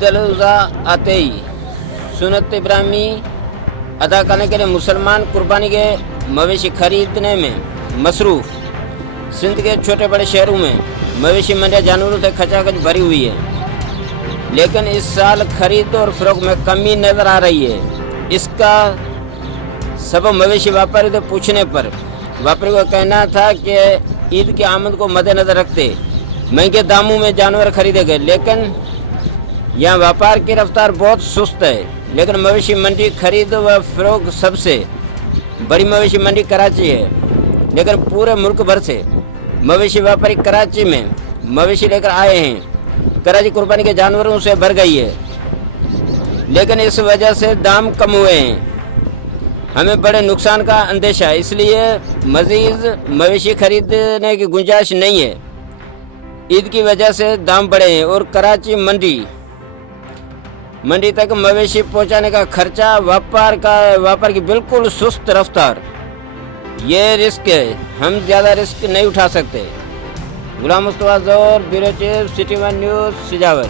ईद उल अज़हा आते ही सुन्नत इब्राहिमी अदा करने के लिए मुसलमान कुर्बानी के मवेशी खरीदने में मसरूफ़। सिंध के छोटे बड़े शहरों में मवेशी मंडियाँ जानवरों से खचाखच भरी हुई है, लेकिन इस साल खरीद और फरोख्त में कमी नज़र आ रही है। इसका सबब मवेशी व्यापारी से पूछने पर व्यापारी का कहना था कि ईद की आमद को मद्देनज़र रखते महंगे दामों में जानवर खरीदे गए, लेकिन यहाँ व्यापार की रफ्तार बहुत सुस्त है। लेकिन मवेशी मंडी खरीद व फरोख्त सबसे बड़ी मवेशी मंडी कराची है, लेकिन पूरे मुल्क भर से मवेशी व्यापारी कराची में मवेशी लेकर आए हैं। कराची कुर्बानी के जानवरों से भर गई है, लेकिन इस वजह से दाम कम हुए हैं। हमें बड़े नुकसान का अंदेशा है, इसलिए मज़ीद मवेशी खरीदने की गुंजाइश नहीं है। ईद की वजह से दाम बढ़े हैं और कराची मंडी तक मवेशी पहुंचाने का खर्चा, व्यापार की बिल्कुल सुस्त रफ्तार, ये रिस्क है। हम ज़्यादा रिस्क नहीं उठा सकते। Ghulam Mustafa Zohar, bureau chief, City One News, सिजावर।